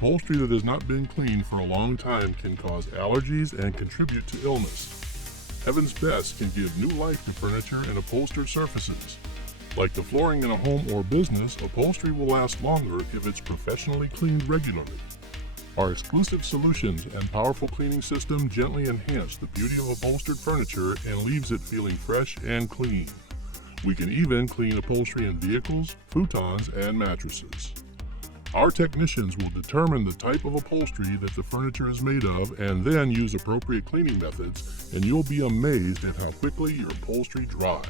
Upholstery that has not been cleaned for a long time can cause allergies and contribute to illness. Heaven's Best can give new life to furniture and upholstered surfaces. Like the flooring in a home or business, upholstery will last longer if it's professionally cleaned regularly. Our exclusive solutions and powerful cleaning system gently enhance the beauty of upholstered furniture and leaves it feeling fresh and clean. We can even clean upholstery in vehicles, futons, and mattresses. Our technicians will determine the type of upholstery that the furniture is made of and then use appropriate cleaning methods, and you'll be amazed at how quickly your upholstery dries.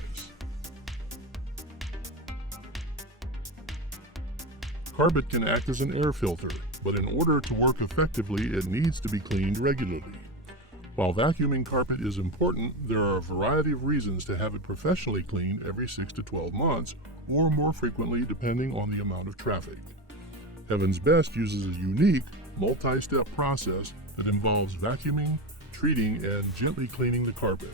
Carpet can act as an air filter, but in order to work effectively, it needs to be cleaned regularly. While vacuuming carpet is important, there are a variety of reasons to have it professionally cleaned every 6 to 12 months, or more frequently depending on the amount of traffic. Heaven's Best uses a unique, multi-step process that involves vacuuming, treating, and gently cleaning the carpet.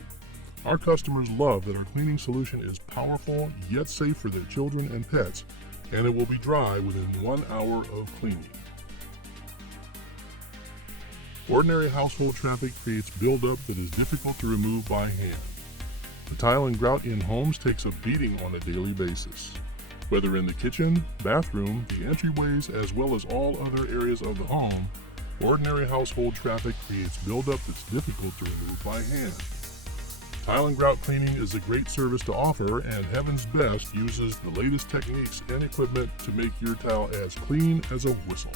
Our customers love that our cleaning solution is powerful yet safe for their children and pets, and it will be dry within 1 hour of cleaning. Ordinary household traffic creates buildup that is difficult to remove by hand. The tile and grout in homes takes a beating on a daily basis. Whether in the kitchen, bathroom, the entryways, as well as all other areas of the home, ordinary household traffic creates buildup that's difficult to remove by hand. Tile and grout cleaning is a great service to offer, and Heaven's Best uses the latest techniques and equipment to make your tile as clean as a whistle.